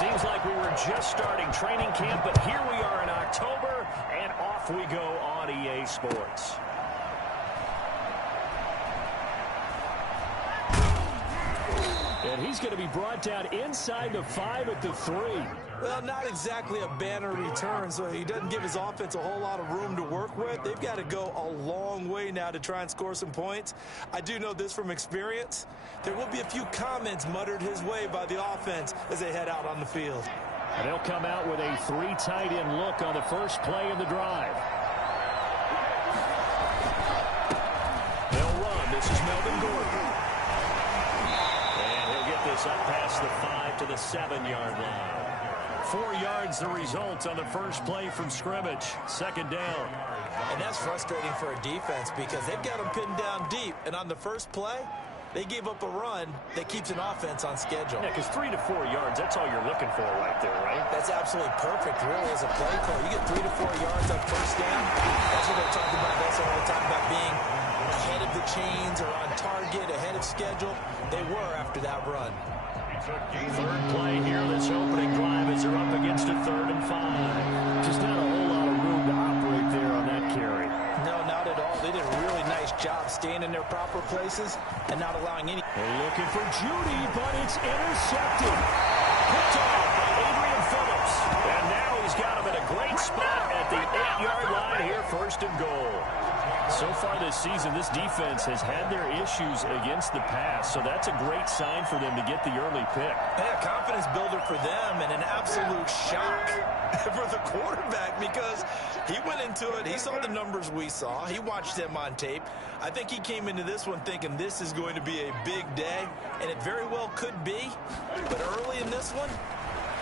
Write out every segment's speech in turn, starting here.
Seems like we were just starting training camp, but here we are in October, and off we go on EA Sports. And he's going to be brought down inside the 5 at the 3. Well, not exactly a banner return, so he doesn't give his offense a whole lot of room to work with. They've got to go a long way now to try and score some points. I do know this from experience. There will be a few comments muttered his way by the offense as they head out on the field. And they'll come out with a 3 tight end look on the first play of the drive. They'll run. This is Melvin Gordon. And he'll get this up past the 5 to the 7-yard line. 4 yards the result on the first play from scrimmage. Second down. And that's frustrating for a defense because they've got them pinned down deep. And on the first play, they gave up a run that keeps an offense on schedule. Yeah, because 3 to 4 yards, that's all you're looking for right there, right? That's absolutely perfect, really, as a play call. You get 3 to 4 yards on first down. That's what they're talking about. That's what they're talking about, being ahead of the chains or on target, ahead of schedule. They were after that run. Third play here, this opening drive as they're up against a 3rd and 5. Just not a whole lot of room to operate there on that carry. No, not at all. They did a really nice job staying in their proper places and not allowing any. They're looking for Judy, but it's intercepted. Picked off by Adrian Phillips. And now he's got him at a great spot at the 8-yard line here, 1st and goal. So far this season, this defense has had their issues against the pass, so that's a great sign for them to get the early pick. Yeah, confidence builder for them and an absolute shock for the quarterback because he went into it. He saw the numbers we saw. He watched them on tape. I think he came into this one thinking this is going to be a big day, and it very well could be. But early in this one,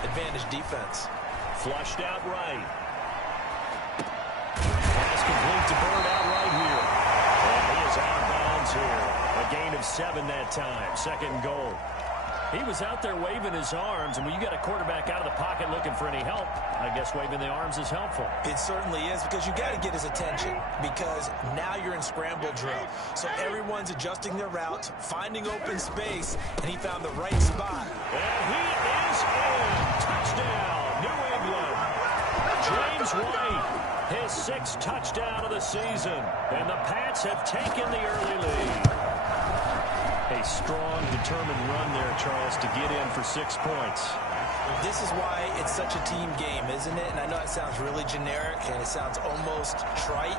advantage defense. Flushed out right. Pass complete to Bird out right here. And he is out of bounds here. A gain of 7 that time. 2nd and goal. He was out there waving his arms, and when you got a quarterback out of the pocket looking for any help, I guess waving the arms is helpful. It certainly is because you got to get his attention because now you're in scramble drill. So everyone's adjusting their routes, finding open space, and he found the right spot. And he is in. Touchdown, New England. James White, his 6th touchdown of the season. And the Pats have taken the early lead. A strong, determined run there, Charles, to get in for 6 points. This is why it's such a team game, isn't it? And I know it sounds really generic and it sounds almost trite,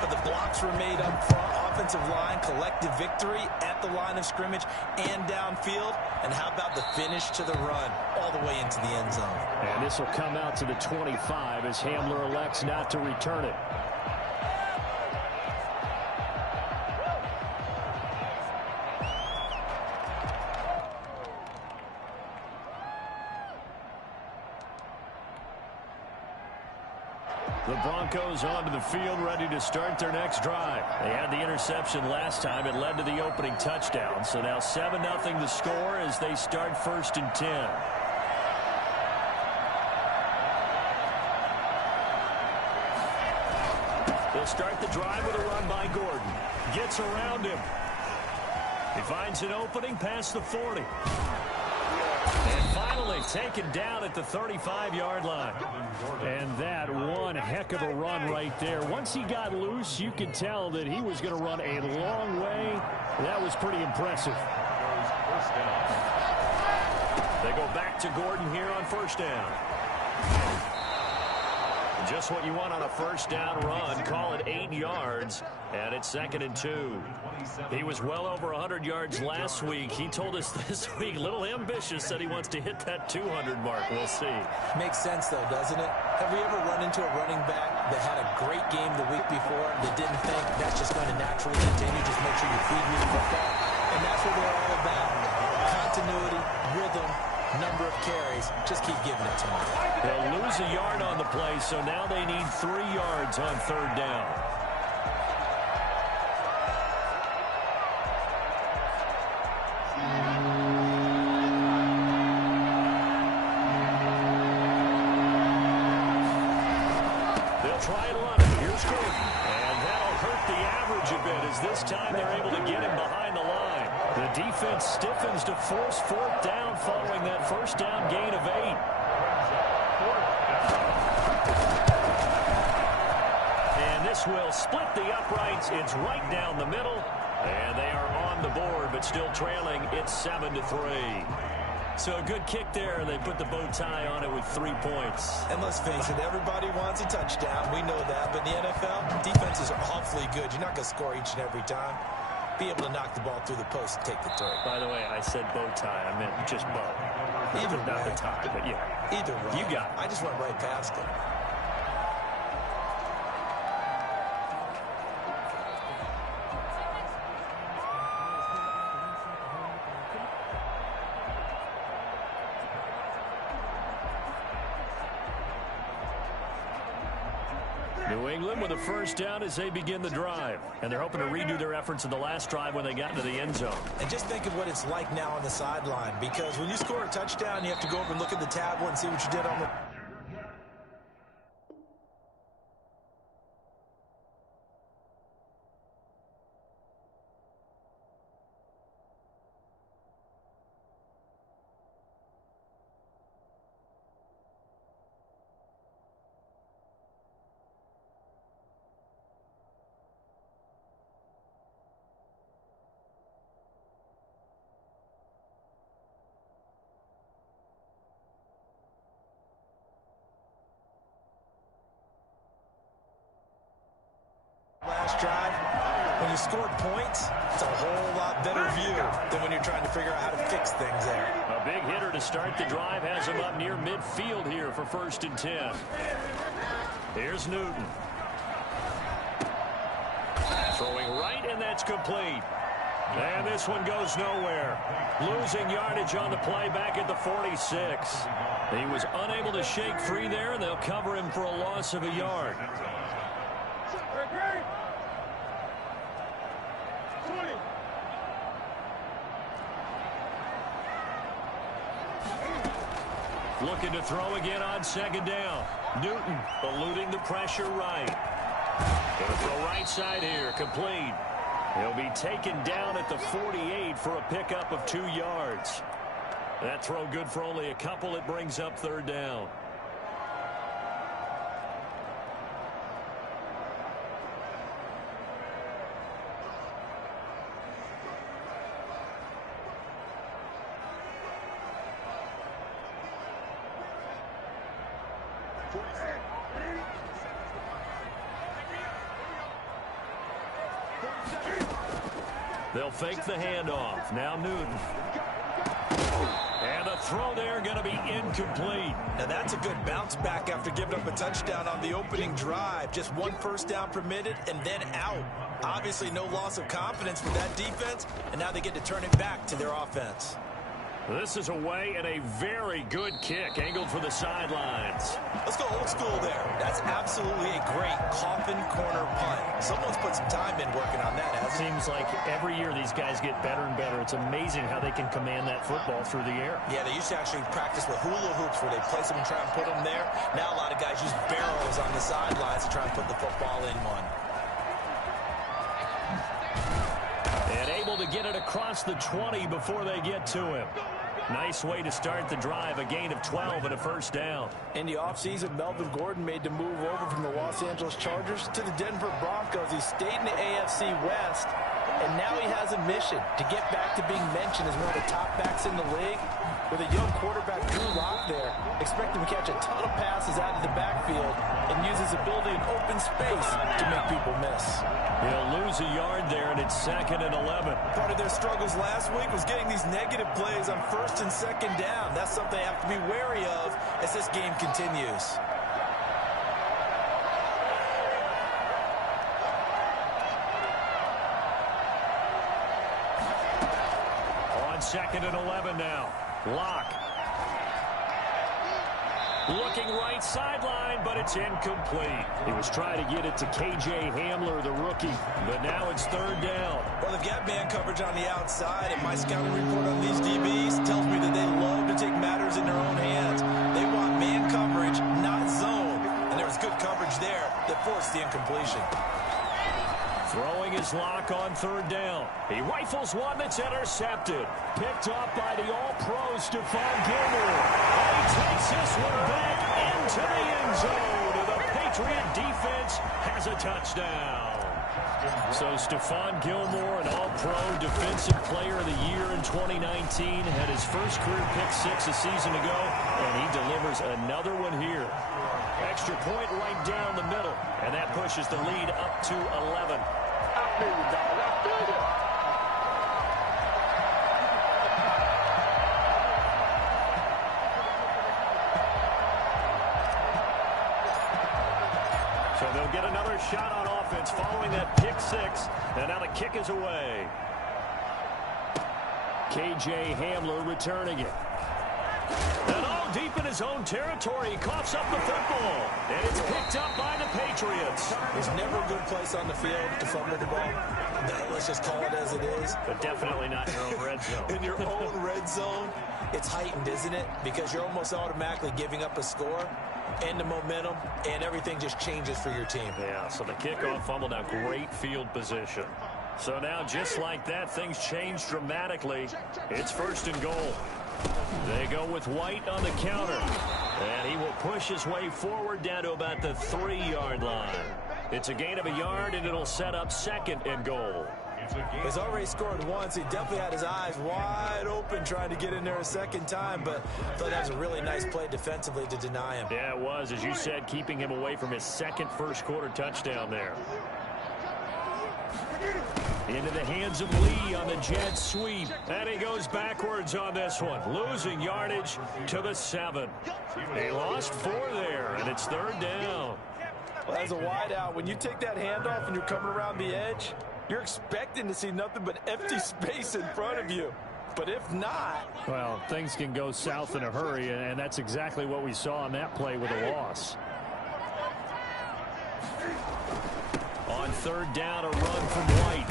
but the blocks were made up front, offensive line, collective victory at the line of scrimmage and downfield. And how about the finish to the run all the way into the end zone? And this will come out to the 25 as Hamler elects not to return it. The Broncos onto the field, ready to start their next drive. They had the interception last time. It led to the opening touchdown. So now 7-0 the score as they start 1st and 10. They'll start the drive with a run by Gordon. Gets around him. He finds an opening past the 40. And finally taken down at the 35-yard line. And that one heck of a run right there. Once he got loose, you could tell that he was going to run a long way. That was pretty impressive. They go back to Gordon here on 1st down. Just what you want on a 1st down run. Call it 8 yards, and it's 2nd and 2. He was well over 100 yards last week. He told us this week, a little ambitious, said he wants to hit that 200 mark. We'll see. Makes sense, though, doesn't it? Have we ever run into a running back that had a great game the week before that didn't think that's just going to naturally continue? Just make sure you feed me the football. And that's what we're all about. Continuity, rhythm, number of carries. Just keep giving it to them. They'll lose a yard on the play, so now they need 3 yards on 3rd down. They'll try and run it. Here's Gordon. And that'll hurt the average a bit as this time they're able to get him behind the line. The defense stiffens to force fourth down following that first down gain of 8. And this will split the uprights. It's right down the middle. And they are on the board, but still trailing. It's 7-3. So a good kick there, and they put the bow tie on it with 3 points. And let's face it, everybody wants a touchdown. We know that. But in the NFL, defenses are awfully good. You're not going to score each and every time. Be able to knock the ball through the post and take the three. By the way, I said bow tie. I meant just bow. Either not way. the tie, but yeah. Either way. You got it. I just went right past it. New England with a first down as they begin the drive. And they're hoping to redo their efforts in the last drive when they got into the end zone. And just think of what it's like now on the sideline, because when you score a touchdown, you have to go over and look at the tablet and see what you did on the... last drive. When you scored points, it's a whole lot better view than when you're trying to figure out how to fix things there. A big hitter to start the drive has him up near midfield here for 1st and 10. Here's Newton. Throwing right, and that's complete. And this one goes nowhere. Losing yardage on the play back at the 46. He was unable to shake free there, and they'll cover him for a loss of a yard. Looking to throw again on 2nd down. Newton eluding the pressure right. Going to throw right side here. Complete. He'll be taken down at the 48 for a pickup of 2 yards. That throw good for only a couple. It brings up 3rd down. They'll fake the handoff. Now Newton. And a throw there going to be incomplete. Now that's a good bounce back after giving up a touchdown on the opening drive. Just 1 first down permitted and then out. Obviously no loss of confidence for that defense, and now they get to turn it back to their offense. This is away and a very good kick angled for the sidelines. Let's go old school there. That's absolutely a great coffin corner punt. Someone's put some time in working on that, hasn't it? Seems like every year these guys get better and better. It's amazing how they can command that football through the air. Yeah, they used to actually practice with hula hoops where they place them and try and put them there. Now a lot of guys use barrels on the sidelines to try and put the football in one. And able to get it across the 20 before they get to him. Nice way to start the drive, a gain of 12 and a first down. In the offseason, Melvin Gordon made the move over from the Los Angeles Chargers to the Denver Broncos. He stayed in the AFC West, and now he has a mission to get back to being mentioned as one of the top backs in the league. With a young quarterback, Drew Lock there, expect him to catch a ton of passes out of the backfield and use his ability in open space to make people miss. He'll lose a yard there, and it's 2nd and 11. Part of their struggles last week was getting these negative plays on 1st and 2nd down. That's something they have to be wary of as this game continues. On 2nd and 11 now. Lock. Looking right sideline, but it's incomplete. He was trying to get it to K.J. Hamler, the rookie, but now it's 3rd down. Well, they've got man coverage on the outside, and my scouting report on these DBs tells me that they love to take matters in their own hands. They want man coverage, not zone, and there was good coverage there that forced the incompletion. Throwing his lock on third down. He rifles one that's intercepted. Picked off by the All-Pro Stephon Gilmore. And he takes this one back into the end zone. And the Patriot defense has a touchdown. So Stephon Gilmore, an All-Pro Defensive Player of the Year in 2019, had his first career pick-6 a season ago, and he delivers another one here. Extra point right down the middle, and that pushes the lead up to 11. So they'll get another shot on offense following that pick-6, and now the kick is away. K.J. Hamler returning it. And all deep in his own territory, he coughs up the football. And it's picked up by the Patriots. There's never a good place on the field to fumble the ball. Let's just call it as it is. But definitely not in your own red zone. In your own red zone, it's heightened, isn't it? Because you're almost automatically giving up a score and the momentum, and everything just changes for your team. Yeah, so the kickoff fumble, now great field position. So now, just like that, things change dramatically. It's first and goal. They go with White on the counter. And he will push his way forward down to about the 3-yard line. It's a gain of a yard, and it'll set up second and goal. He's already scored once. He definitely had his eyes wide open trying to get in there a second time, but I thought that was a really nice play defensively to deny him. Yeah, it was, as you said, keeping him away from his second first-quarter touchdown there. Into the hands of Lee on the jet sweep. And he goes backwards on this one, losing yardage to the 7. He lost 4 there, and it's third down. Well, as a wideout, when you take that handoff and you're coming around the edge, you're expecting to see nothing but empty space in front of you. But if not... Well, things can go south in a hurry, and that's exactly what we saw on that play with a loss. On third down, a run from White.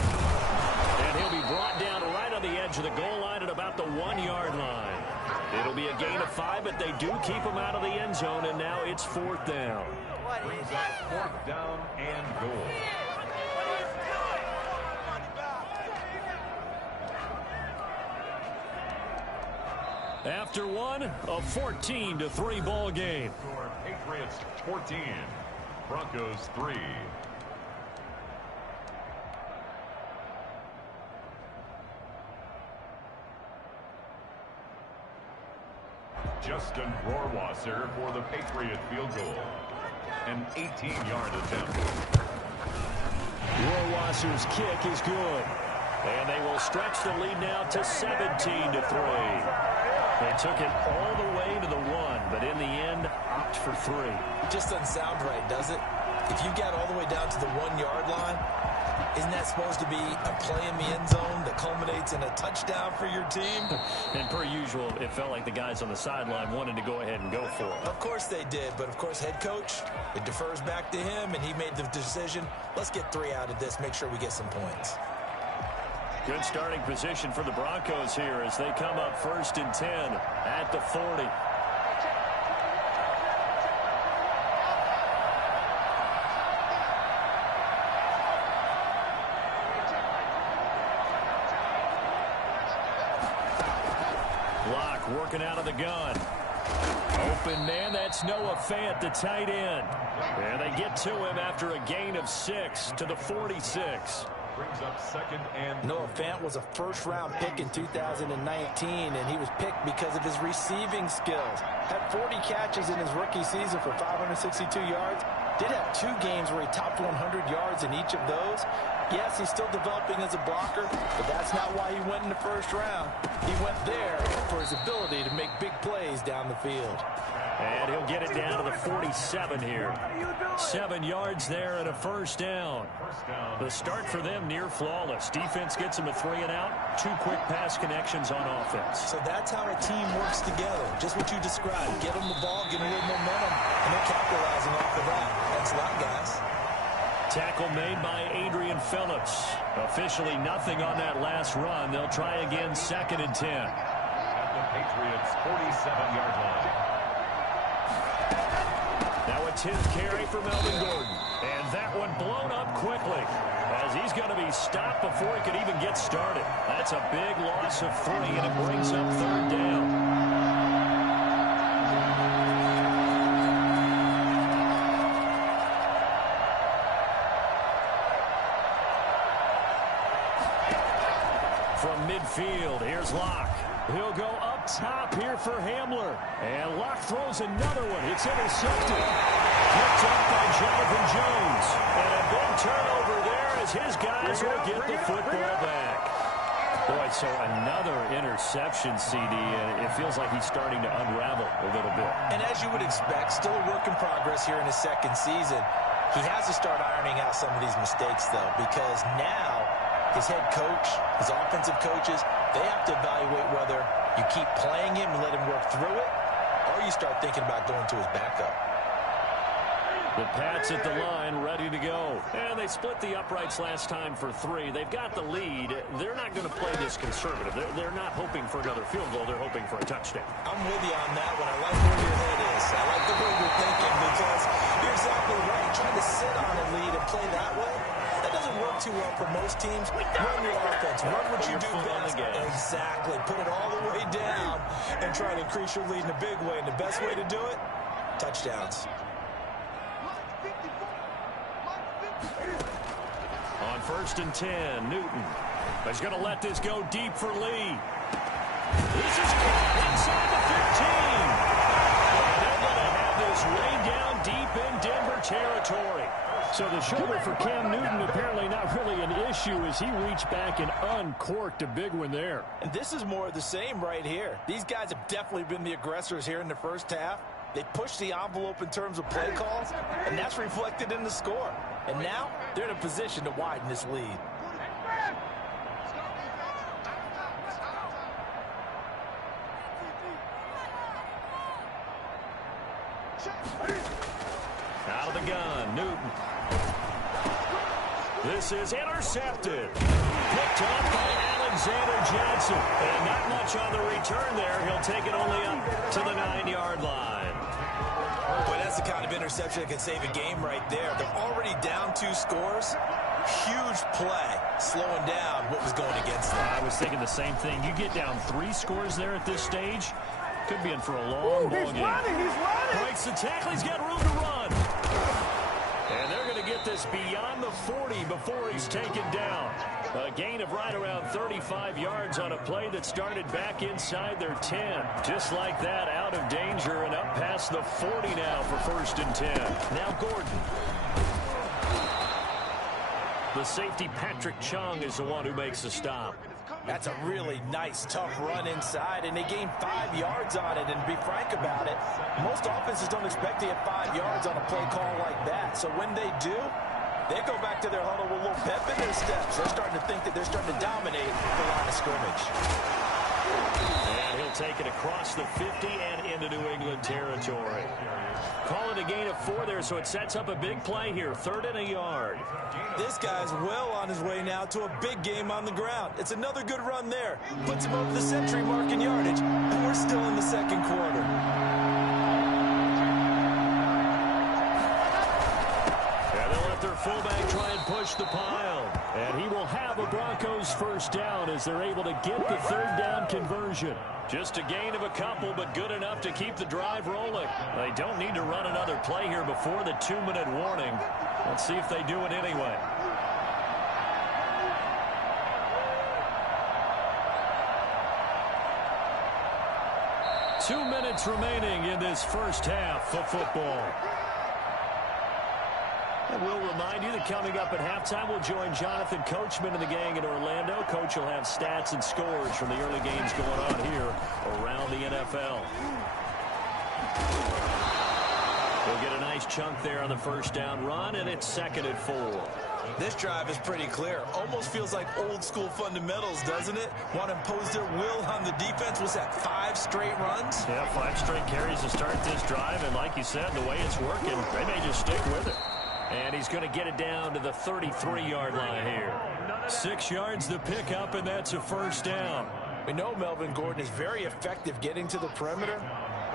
And he'll be brought down right on the edge of the goal line at about the 1-yard line. It'll be a gain of 5, but they do keep him out of the end zone, and now it's fourth down. Brings up fourth down and goal. After one, a 14-3 ball game. Patriots 14, Broncos 3. Justin Rohrwasser for the Patriot field goal. An 18-yard attempt. Rohrwasser's kick is good. And they will stretch the lead now to 17-3. They took it all the way to the 1, but in the end, opt for 3. It just doesn't sound right, does it? If you get all the way down to the 1-yard line, isn't that supposed to be a play in the end zone that culminates in a touchdown for your team? And per usual, it felt like the guys on the sideline wanted to go ahead and go for it. Of course they did, but of course head coach, it defers back to him, and he made the decision, let's get 3 out of this, make sure we get some points. Good starting position for the Broncos here as they come up first and 10 at the 40. Block working out of the gun. Open man, that's Noah Fant, the tight end. And they get to him after a gain of 6 to the 46. Brings up second and... Noah Fant was a first-round pick in 2019, and he was picked because of his receiving skills. Had 40 catches in his rookie season for 562 yards. Did have 2 games where he topped 100 yards in each of those. Yes, he's still developing as a blocker, but that's not why he went in the first round. He went there for his ability to make big plays down the field. And he'll get it down to the 47 here. 7 yards there and a first down. The start for them near flawless. Defense gets them a 3 and out. 2 quick pass connections on offense. So that's how a team works together. Just what you described. Get them the ball, get them a little momentum, and they're capitalizing off of that. Thanks a lot, guys. Tackle made by Adrian Phillips. Officially nothing on that last run. They'll try again second and 10. At the Patriots' 47-yard line. Now a 10th carry for Melvin Gordon. And that one blown up quickly, as he's going to be stopped before he could even get started. That's a big loss of 3, and it brings up 3rd down. From midfield, here's Locke. He'll go up top here for Hamler. And Locke throws another one. It's intercepted. Picked up by Jonathan Jones. And a big turnover there as his guys will get the football back. Boy, so another interception, CD, and it feels like he's starting to unravel a little bit. And as you would expect, still a work in progress here in his 2nd season. He has to start ironing out some of these mistakes, though, because now his head coach, his offensive coaches, they have to evaluate whether you keep playing him and let him work through it, or you start thinking about going to his backup. The Pats at the line, ready to go. And they split the uprights last time for 3. They've got the lead. They're not going to play this conservative. They're not hoping for another field goal. They're hoping for a touchdown. I'm with you on that one. I like where your head is. I like the way you're thinking, because you're exactly right. Trying to sit on a lead and play that way, that doesn't work too well for most teams. Run your offense. Run what you do best. Exactly. Put it all the way down and try to increase your lead in a big way. And the best way to do it, touchdowns. On 1st and 10, Newton. He's going to let this go deep for Lee. This is caught inside the 15. And they're going to have this way down deep in Denver territory. So the shoulder for Cam Newton apparently not really an issue as he reached back and uncorked a big one there. And this is more of the same right here. These guys have definitely been the aggressors here in the 1st half. They pushed the envelope in terms of play calls, and that's reflected in the score. And now they're in a position to widen this lead. Out of the gun, Newton. This is intercepted. Picked up by Alexander Johnson. And not much on the return there. He'll take it only up to the 9-yard line. Boy, that's the kind of interception that can save a game right there. They're already down 2 scores. Huge play, slowing down what was going against them. I was thinking the same thing. You get down 3 scores there at this stage, could be in for a long ball game. He's running. Breaks the tackle. He's got room to run. And they're going to get this beyond the 40 before he's taken down. A gain of right around 35 yards on a play that started back inside their 10. Just like that, out of danger and up past the 40 now for 1st and 10. Now Gordon. The safety, Patrick Chung, is the one who makes the stop. That's a really nice, tough run inside, and they gained 5 yards on it. And to be frank about it, most offenses don't expect to get 5 yards on a play call like that. So when they do, they go back to their huddle with a little pep in their steps. They're starting to think that they're starting to dominate the line of scrimmage. And he'll take it across the 50 and into New England territory. Call it a gain of 4 there, so it sets up a big play here. 3rd and a yard. This guy's well on his way now to a big game on the ground. It's another good run there. Puts him over the century mark in yardage, and we're still in the 2nd quarter. And they'll let their fullback try and push the pile. And he will have a Broncos 1st down as they're able to get the 3rd down conversion. Just a gain of a couple, but good enough to keep the drive rolling. They don't need to run another play here before the 2-minute warning. Let's see if they do it anyway. Two minutes remaining in this 1st half of football. And we'll remind you that coming up at halftime, we'll join Jonathan Coachman and the gang in Orlando. Coach will have stats and scores from the early games going on here around the NFL. We'll get a nice chunk there on the 1st down run, and it's 2nd and 4. This drive is pretty clear. Almost feels like old school fundamentals, doesn't it? Want to impose their will on the defense. Was that 5 straight runs? Yeah, 5 straight carries to start this drive, and like you said, the way it's working, they may just stick with it. And he's going to get it down to the 33-yard line here. 6 yards to pick up, and that's a 1st down. We know Melvin Gordon is very effective getting to the perimeter,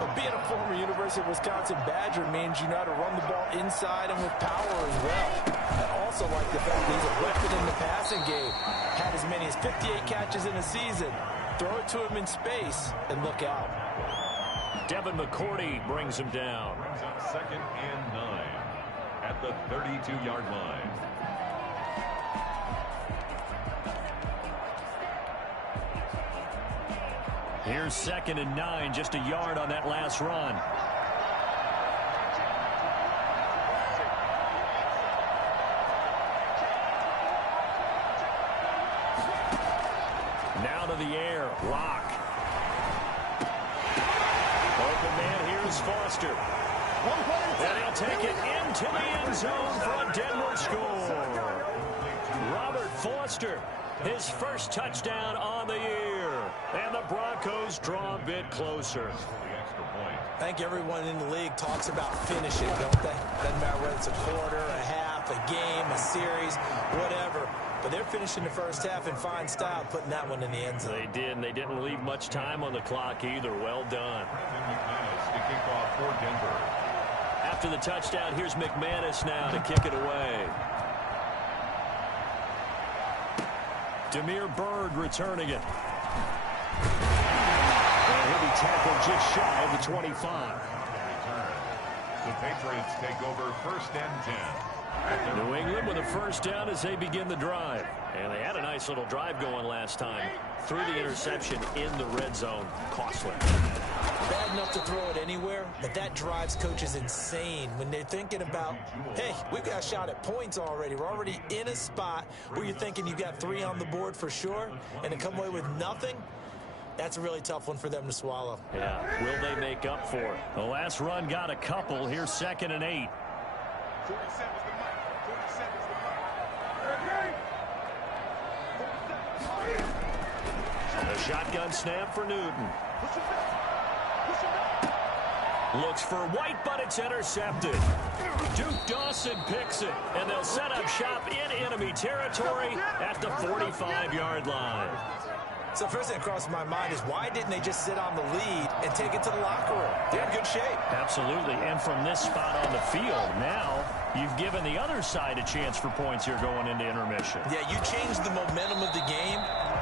But being a former University of Wisconsin Badger means you know how to run the ball inside and with power as well. I also like the fact that he's a weapon in the passing game. Had as many as 58 catches in a season. Throw it to him in space and look out. Devin McCourty brings him down. Brings up 2nd and 9 at the 32-yard line. Here's 2nd and 9, just a yard on that last run. Now to the air, Locke. Open man, here's Foster. And he'll take it into the end zone for a Denver score. Robert Foster, his first touchdown on the year. And the Broncos draw a bit closer. I think everyone in the league talks about finishing, don't they? Doesn't matter whether it's a quarter, a half, a game, a series, whatever. But they're finishing the first half in fine style, putting that one in the end zone. They did, and they didn't leave much time on the clock either. Well done. McManus to kick off for Denver. After the touchdown, here's McManus now to kick it away. Damiere Byrd returning it. And he'll be tackled just shy of the 25. The Patriots take over 1st and 10. New England with a first down as they begin the drive. And they had a nice little drive going last time. Threw the interception in the red zone. Costly. Bad enough to throw it anywhere, but that drives coaches insane when they're thinking about, hey, we've got a shot at points already. We're already in a spot where you're thinking you got 3 on the board for sure, and to come away with nothing, that's a really tough one for them to swallow. Yeah, will they make up for it? The last run got a couple. Here's 2nd and 8. 47's the mic. 47's the mic. A shotgun snap for Newton. Looks for White, but it's intercepted. Duke Dawson picks it, and they'll set up shop in enemy territory at the 45-yard line. So first thing that crossed my mind is why didn't they just sit on the lead and take it to the locker room? They're in good shape. Absolutely, and from this spot on the field, now you've given the other side a chance for points here going into intermission. Yeah, you changed the momentum of the game,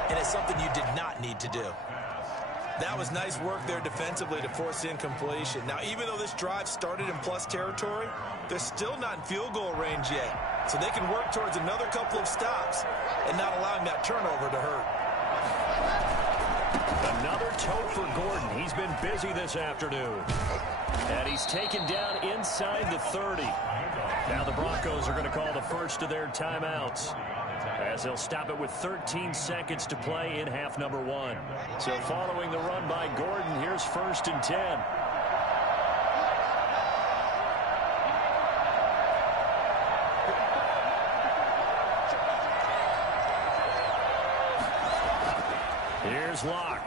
and it's something you did not need to do. That was nice work there defensively to force incompletion. Now, even though this drive started in plus territory, they're still not in field goal range yet. So they can work towards another couple of stops and not allowing that turnover to hurt. Another tote for Gordon. He's been busy this afternoon. And he's taken down inside the 30. Now the Broncos are going to call the first of their timeouts, as they'll stop it with 13 seconds to play in half number 1. So following the run by Gordon, here's 1st and 10. Here's Locke.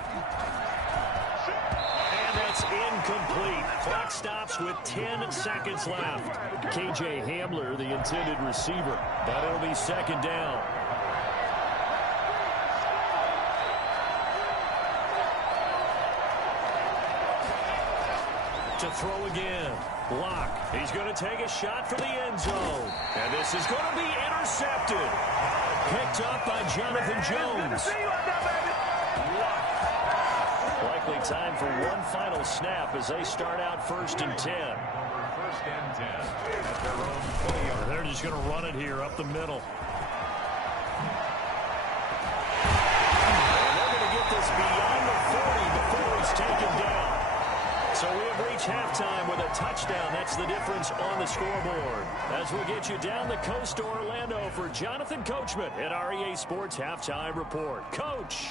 And that's incomplete. Clock stops with 10 seconds left. KJ Hamler, the intended receiver, but it'll be 2nd down. To throw again. Locke. He's going to take a shot for the end zone. And this is going to be intercepted. Picked up by Jonathan Jones. Likely time for one final snap as they start out 1st and 10. 1st and 10 at their own 20-yard. They're just going to run it here up the middle. And they're going to get this beyond the 40 before he's taken down. So we have reached halftime with a touchdown. That's the difference on the scoreboard. As we'll get you down the coast to Orlando for Jonathan Coachman at REA Sports Halftime Report. Coach.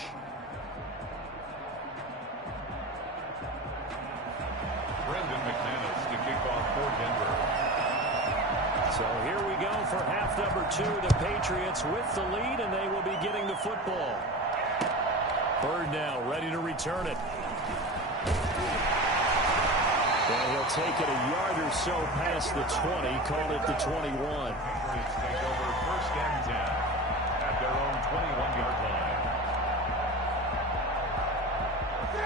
Brendan McManus to kick off for Denver. So here we go for half number 2. The Patriots with the lead, and they will be getting the football. Byrd now ready to return it. And he'll take it a yard or so past the 20, call it the 21. Patriots take over 1st and 10 at their own 21-yard line.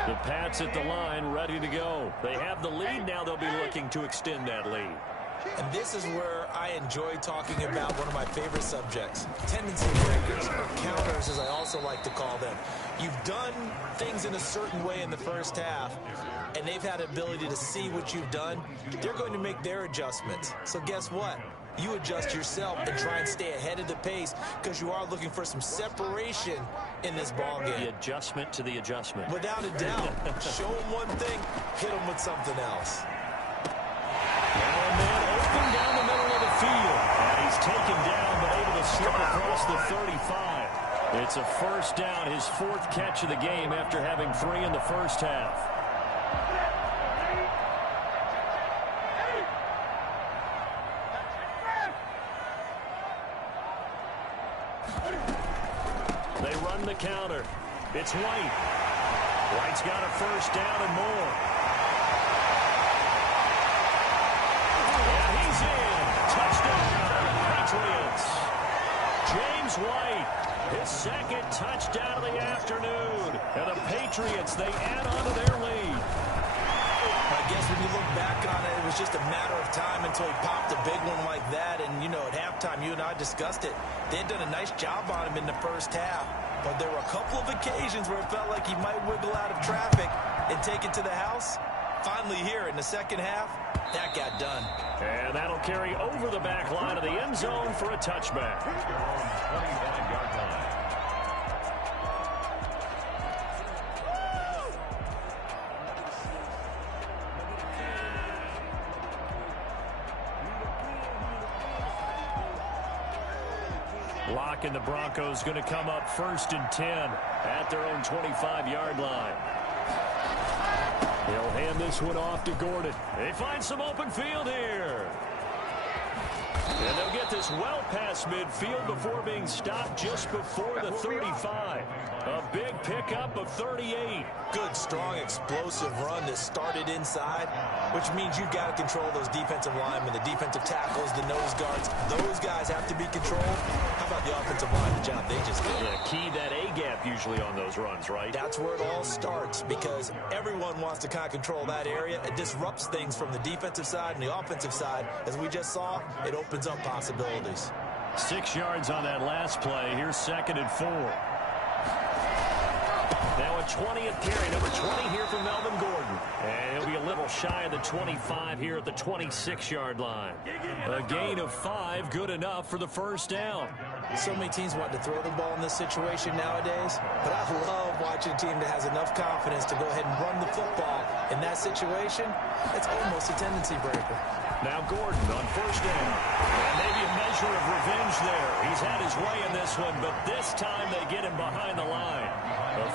The Pats at the line, ready to go. They have the lead. Now they'll be looking to extend that lead. And this is where I enjoy talking about one of my favorite subjects, tendency breakers, or counters as I also like to call them. You've done things in a certain way in the first half, and they've had the ability to see what you've done. They're going to make their adjustments. So guess what? You adjust yourself and try and stay ahead of the pace because you are looking for some separation in this ball game. The adjustment to the adjustment. Without a doubt. Show them one thing, hit them with something else. And then open down the middle of the field. And he's taken down but able to slip across the 35. It's a first down, his 4th catch of the game after having 3 in the first half. They run the counter. It's White. White's got a first down and more. And he's in. Touchdown, Patriots. James White, his 2nd touchdown of the afternoon. And the Patriots, they add on to their lead. I guess when you look back on it, it was just a matter of time until he popped a big one like that. And, you know, at halftime, you and I discussed it. They had done a nice job on him in the first half. But there were a couple of occasions where it felt like he might wiggle out of traffic and take it to the house. Finally here in the second half, that got done. And that'll carry over the back line of the end zone for a touchback. 29-yard line. Locke and the Broncos going to come up 1st and 10 at their own 25-yard line. They'll hand this one off to Gordon. They find some open field here. And they'll get this well past midfield before being stopped just before the 35. A big pickup of 38. Good, strong, explosive run that started inside, which means you've got to control those defensive linemen, the defensive tackles, the nose guards. Those guys have to be controlled. How about the offensive line, the job they just did? Yeah, key that A-gap usually on those runs, right? That's where it all starts because everyone wants to kind of control that area. It disrupts things from the defensive side and the offensive side. As we just saw, it opens up possibilities. 6 yards on that last play. Here's 2nd and 4. Now a 20th carry, number 20 here for Melvin Gordon. And he'll be a little shy of the 25 here at the 26-yard line. A gain of 5, good enough for the first down. So many teams want to throw the ball in this situation nowadays, but I love watching a team that has enough confidence to go ahead and run the football. In that situation, it's almost a tendency breaker. Now Gordon on first down. And maybe a measure of revenge there. He's had his way in this one, but this time they get him behind the line.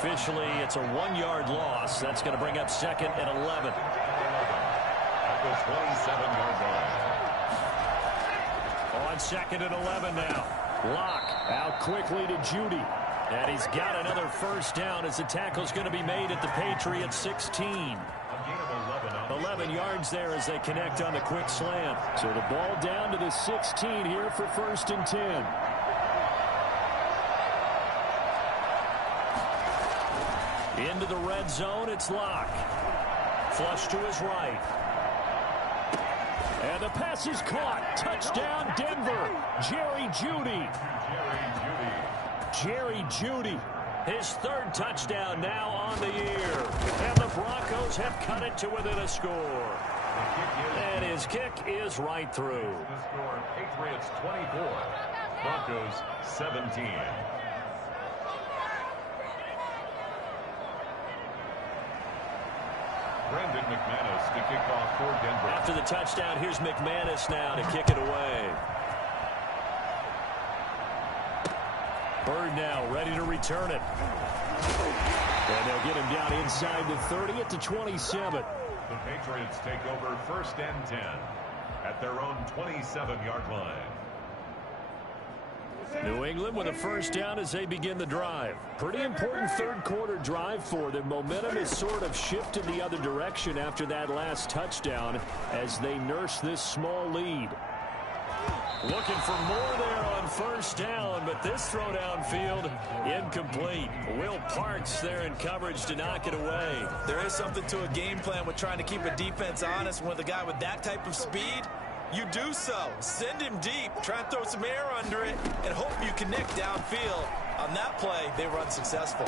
Officially, it's a 1-yard loss. That's going to bring up 2nd and 11. At the 27-yard line. On 2nd and 11 now. Locke out quickly to Judy. And he's got another first down as the tackle's going to be made at the Patriots 16. A gain of 11 yards there as they connect on the quick slant. So the ball down to the 16 here for 1st and 10. Into the red zone, it's Locke. Flush to his right. And the pass is caught. Touchdown, Denver. Jerry Jeudy. Jerry Jeudy. His 3rd touchdown now on the year. And the Broncos have cut it to within a score. And his kick is right through. The score, Patriots 24, Broncos 17. Brandon McManus to kick off for Denver. After the touchdown, here's McManus now to kick it away. Bird now ready to return it. And they'll get him down inside the 30 at the 27. The Patriots take over 1st and 10 at their own 27-yard line. New England with a first down as they begin the drive. Pretty important 3rd quarter drive for them. Momentum has sort of shifted the other direction after that last touchdown as they nurse this small lead. Looking for more there on first down, but this throw downfield incomplete. Will Parks there in coverage to knock it away. There is something to a game plan with trying to keep a defense honest. With a guy with that type of speed, you do so. Send him deep, try and throw some air under it, and hope you connect downfield. On that play, they run successful.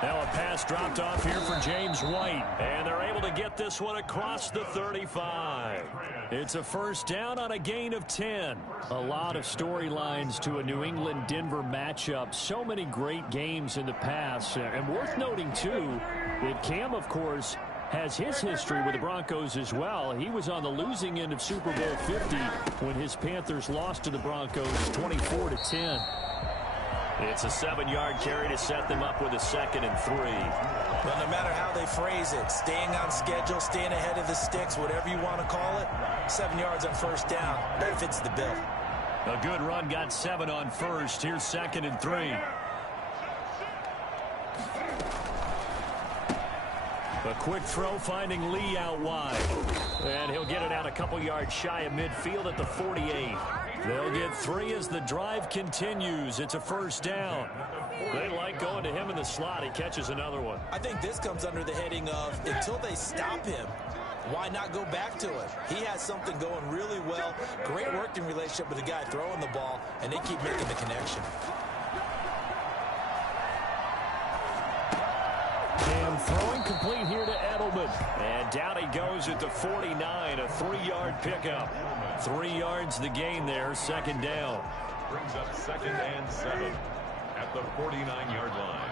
Now a pass dropped off here for James White, and they're able to get this one across the 35. It's a first down on a gain of 10. A lot of storylines to a New England-Denver matchup. So many great games in the past. And worth noting, too, that Cam, of course, has his history with the Broncos as well. He was on the losing end of Super Bowl 50 when his Panthers lost to the Broncos 24-10. It's a 7-yard carry to set them up with a 2nd and 3. Well, no matter how they phrase it, staying on schedule, staying ahead of the sticks, whatever you want to call it, 7 yards on first down, that fits the bill. A good run got 7 on first. Here's 2nd and 3. A quick throw finding Lee out wide. And he'll get it out a couple yards shy of midfield at the 48. They'll get 3 as the drive continues. It's a first down. They like going to him in the slot. He catches another one. I think this comes under the heading of until they stop him, why not go back to it? He has something going really well. Great working relationship with the guy throwing the ball, and they keep making the connection. And throwing complete here to Edelman. And down he goes at the 49, a 3-yard pickup. 3 yards the gain there, 2nd down. Brings up 2nd and 7 at the 49-yard line.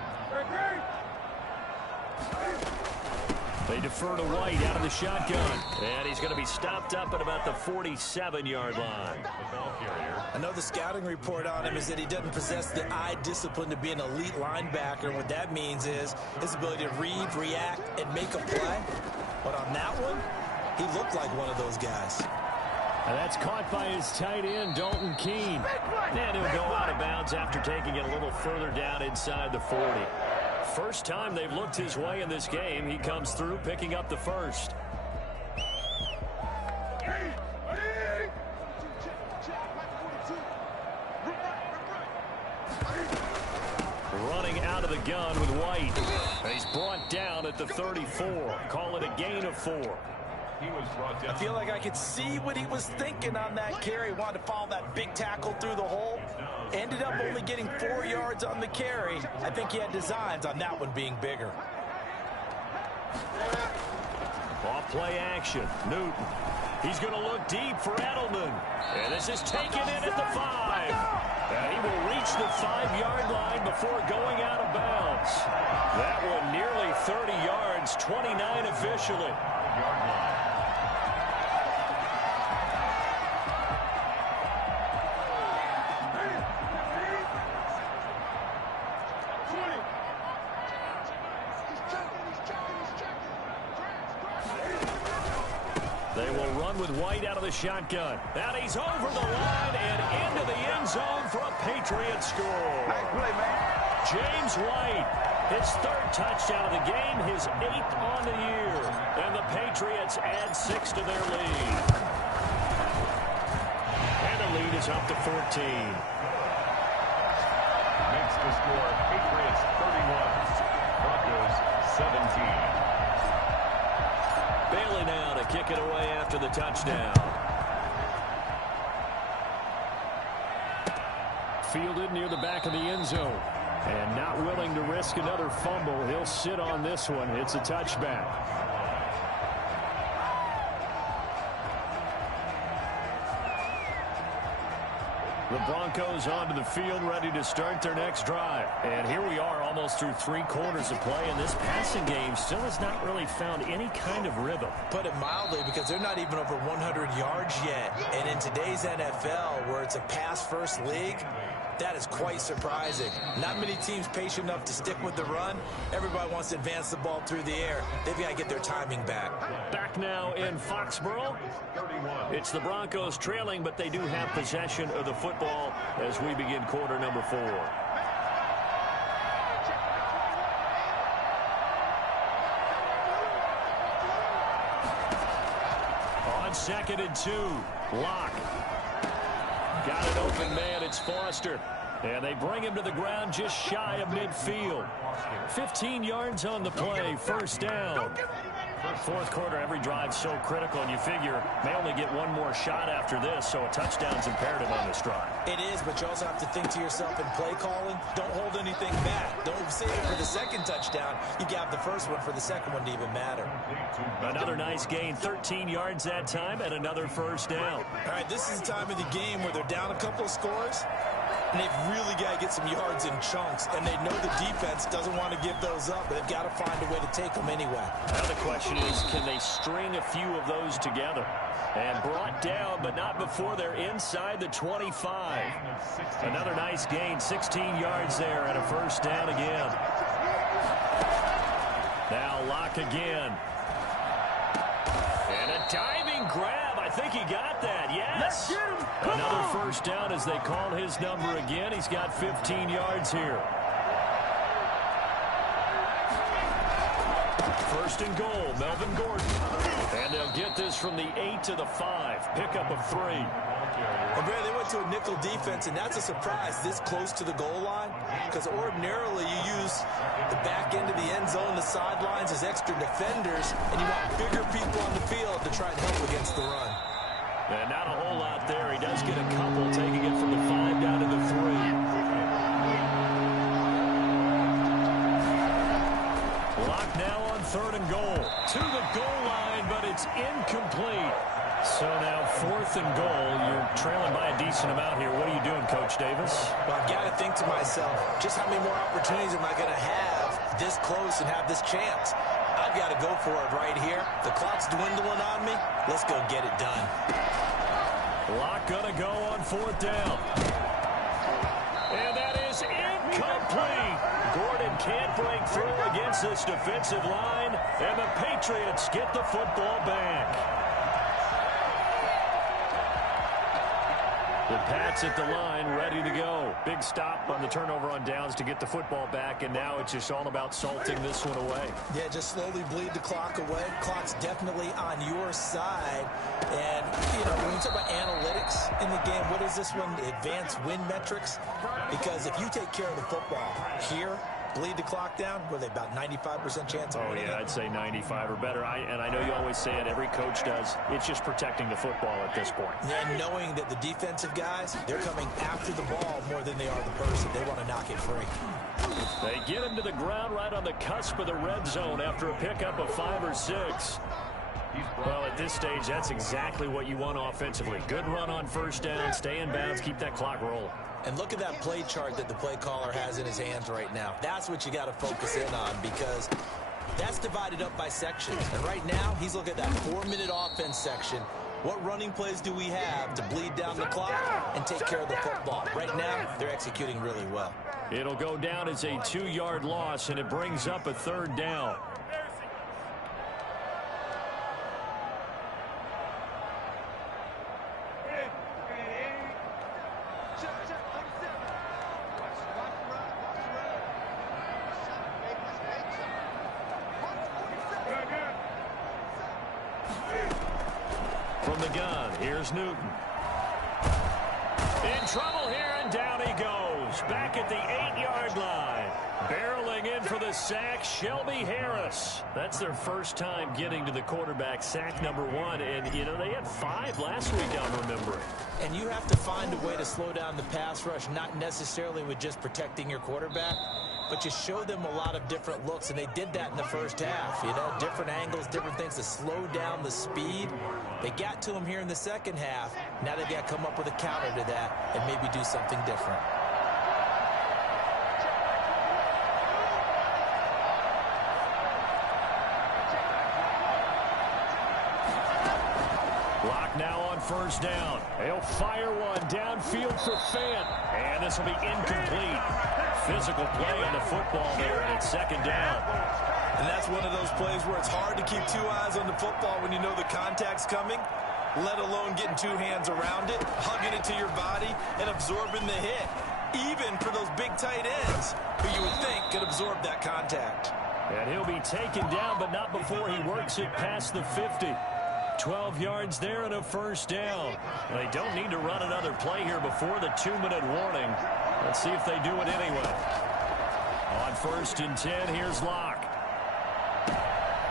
They defer to White out of the shotgun. And he's going to be stopped up at about the 47-yard line. The ball carrier. I know the scouting report on him is that he doesn't possess the eye discipline to be an elite linebacker. And what that means is his ability to read, react, and make a play. But on that one, he looked like one of those guys. And that's caught by his tight end, Dalton Keene. And he'll go out of bounds after taking it a little further down inside the 40. First time they've looked his way in this game. He comes through picking up the first. Running out of the gun with White. And he's brought down at the 34. Call it a gain of 4. He was brought down. I feel like I could see what he was thinking on that carry. Wanted to follow that big tackle through the hole. Ended up only getting 4 yards on the carry. I think he had designs on that one being bigger. Off play action. Newton. He's going to look deep for Edelman. And this is taken in at the 5. And he will reach the 5-yard line before going out of bounds. That one nearly 30 yards, 29 officially. Yard line. They will run with White out of the shotgun. And he's over the line and into the end zone for a Patriot score. James White, his 3rd touchdown of the game, his 8th on the year. And the Patriots add 6 to their lead. And the lead is up to 14. Makes the score Patriots 31, Broncos 17. Bailey now to kick it away after the touchdown. Fielded near the back of the end zone. And not willing to risk another fumble. He'll sit on this one. It's a touchback. The Broncos onto the field, ready to start their next drive. And here we are, almost through 3 quarters of play, and this passing game still has not really found any kind of rhythm. Put it mildly, because they're not even over 100 yards yet. And in today's NFL, where it's a pass-first league, that is quite surprising. Not many teams patient enough to stick with the run. Everybody wants to advance the ball through the air. They've got to get their timing back. Back now in Foxborough. It's the Broncos trailing, but they do have possession of the football as we begin quarter number 4. On 2nd and 2, Locke. Got an open man. It's Foster. And they bring him to the ground just shy of midfield. 15 yards on the play. First down. Fourth quarter, every drive so critical, and you figure may only get one more shot after this, so a touchdown's imperative on this drive. It is, but you also have to think to yourself in play calling, don't hold anything back. Don't save it for the second touchdown. You got the first one for the second one to even matter. Another nice gain, 13 yards that time, and another first down. All right, this is the time of the game where they're down a couple of scores, and they've really got to get some yards in chunks, and they know the defense doesn't want to give those up, but they've got to find a way to take them anyway. Now the question is, can they string a few of those together? And brought down, but not before they're inside the 25. Another nice gain, 16 yards there, and a first down again. Now Locke again. And a diving grab. I think he got that, yes. Another first down as they call his number again. He's got 15 yards here. First and goal, Melvin Gordon. And they'll get this from the 8 to the 5. Pickup of 3. And Brad, they went to a nickel defense, and that's a surprise this close to the goal line, because ordinarily you use the back end of the end zone, the sidelines as extra defenders, and you want bigger people on the field to try and help against the run. And not a whole lot there. He does get a couple, taking it from the 5 down to the 3. Lock now on 3rd and goal. To the goal line, but it's incomplete. So now 4th and goal. You're trailing by a decent amount here. What are you doing, Coach Davis? Well, I've got to think to myself, just how many more opportunities am I going to have this close and have this chance? I've got to go for it right here. The clock's dwindling on me. Let's go get it done. Lock going to go on 4th down. And that is incomplete. Gordon can't break through against this defensive line, and the Patriots get the football back. The Pats at the line, ready to go. Big stop on the turnover on downs to get the football back, and now it's just all about salting this one away. Yeah, just slowly bleed the clock away. Clock's definitely on your side. And, you know, when you talk about analytics in the game, what is this one? Advanced win metrics? Because if you take care of the football here, bleed the clock down, were they about 95% chance of winning? Oh, yeah, I'd say 95 or better. And I know you always say it, every coach does. It's just protecting the football at this point. And knowing that the defensive guys, they're coming after the ball more than they are the person. They want to knock it free. They get him to the ground right on the cusp of the red zone after a pickup of 5 or 6. Well, at this stage, that's exactly what you want offensively. Good run on first down, stay in bounds, keep that clock rolling. And look at that play chart that the play caller has in his hands right now. That's what you got to focus in on, because that's divided up by sections. And right now, he's looking at that 4-minute offense section. What running plays do we have to bleed down the clock and take care of the football? Right now, they're executing really well. It'll go down as a 2-yard loss, and it brings up a 3rd down. From the gun, here's Newton. In trouble here, and down he goes. Back at the 8-yard line. Barreling in for the sack, Shelby Harris. That's their first time getting to the quarterback, sack number 1. And, you know, they had 5 last week, I'm remembering. And you have to find a way to slow down the pass rush, not necessarily with just protecting your quarterback, but you show them a lot of different looks, and they did that in the first half. You know, different angles, different things to slow down the speed. They got to him here in the second half. Now they've got to come up with a counter to that and maybe do something different. Lock now on first down. He'll fire one downfield for Fant. And this will be incomplete. Physical play on the football there, and it's 2nd down. And that's one of those plays where it's hard to keep 2 eyes on the football when you know the contact's coming, let alone getting 2 hands around it, hugging it to your body, and absorbing the hit. Even for those big tight ends, who you would think could absorb that contact. And he'll be taken down, but not before he works it past the 50. 12 yards there and a first down. They don't need to run another play here before the 2-minute warning. Let's see if they do it anyway. On 1st and 10, here's Locke.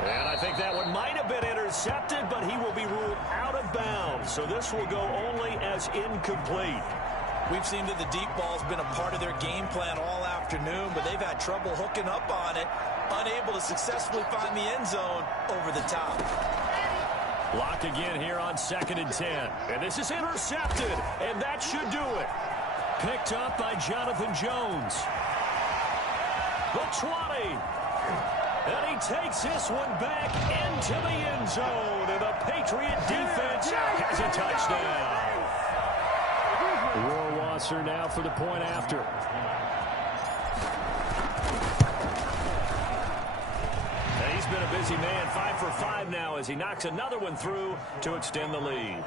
And I think that one might have been intercepted, but he will be ruled out of bounds. So this will go only as incomplete. We've seen that the deep ball's been a part of their game plan all afternoon, but they've had trouble hooking up on it, unable to successfully find the end zone over the top. Locke again here on 2nd and 10. And this is intercepted, and that should do it. Picked up by Jonathan Jones. The 20. And he takes this one back into the end zone, and the Patriot defense has a touchdown. Rohrwasser now for the point after. And he's been a busy man, 5 for 5 now as he knocks another one through to extend the lead.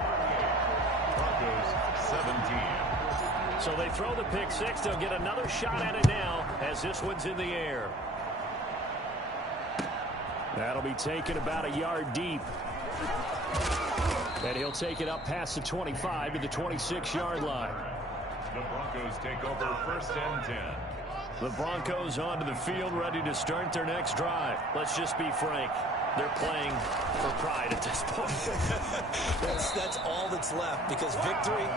Broncos 17. So they throw the pick six. They'll get another shot at it now as this one's in the air. That'll be taken about a yard deep. And he'll take it up past the 25 to the 26-yard line. The Broncos take over 1st and 10. The Broncos onto the field, ready to start their next drive. Let's just be frank. They're playing for pride at this point. That's all that's left, because victory,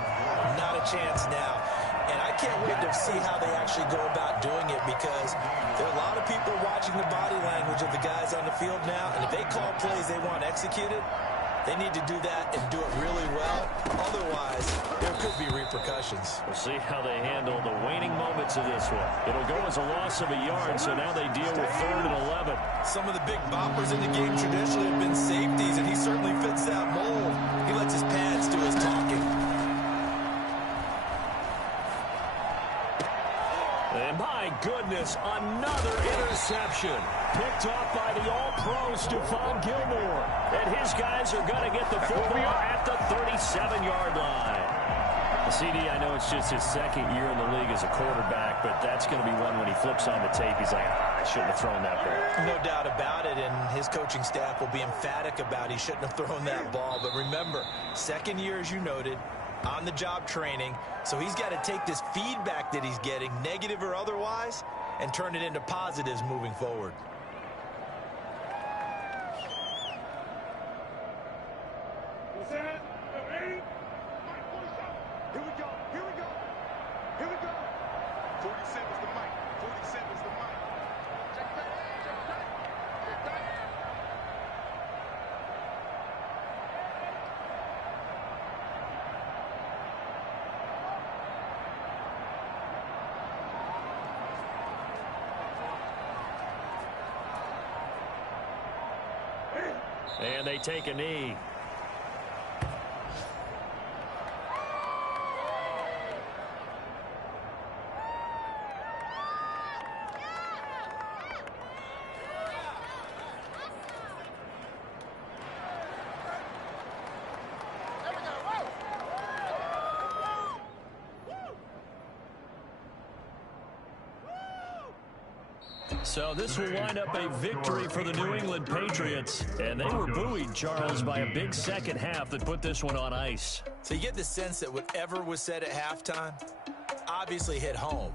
not a chance now. And I can't wait to see how they actually go about doing it, because there are a lot of people watching the body language of the guys on the field now, and if they call plays they want executed, they need to do that and do it really well. Otherwise, there could be repercussions. We'll see how they handle the waning moments of this one. It'll go as a loss of a yard, so now they deal with 3rd and 11. Some of the big boppers in the game traditionally have been safeties, and he certainly fits that mold. He lets his pads do his talking. And my goodness, another interception. Picked up by the all-pro Stephon Gilmore. And his guys are going to get the football at the 37-yard line. CD, I know it's just his 2nd year in the league as a quarterback, but that's going to be one when he flips on the tape, he's like, I shouldn't have thrown that ball. No doubt about it, and his coaching staff will be emphatic about he shouldn't have thrown that ball. But remember, 2nd year, as you noted, on-the-job training, so he's got to take this feedback that he's getting, negative or otherwise, and turn it into positives moving forward. Here we go. Here we go. Here we go. 47's the mic. 47's the mic. Check that. Check that. Check that. And they take a knee. So this will wind up a victory for the New England Patriots. And they were buoyed, Charles, by a big second half that put this one on ice. So you get the sense that whatever was said at halftime obviously hit home.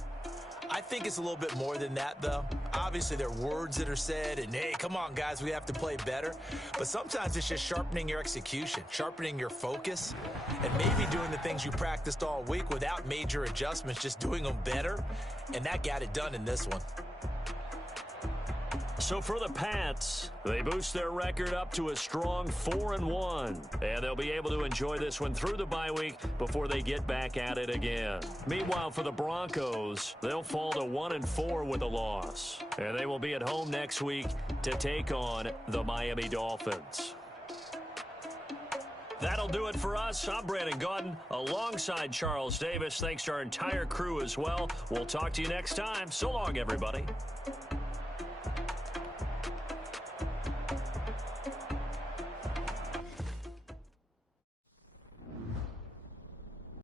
I think it's a little bit more than that, though. Obviously, there are words that are said, and, hey, come on, guys, we have to play better. But sometimes it's just sharpening your execution, sharpening your focus, and maybe doing the things you practiced all week without major adjustments, just doing them better. And that got it done in this one. So for the Pats, they boost their record up to a strong 4-1. And they'll be able to enjoy this one through the bye week before they get back at it again. Meanwhile, for the Broncos, they'll fall to 1-4 with a loss. And they will be at home next week to take on the Miami Dolphins. That'll do it for us. I'm Brandon Gaudin alongside Charles Davis. Thanks to our entire crew as well. We'll talk to you next time. So long, everybody.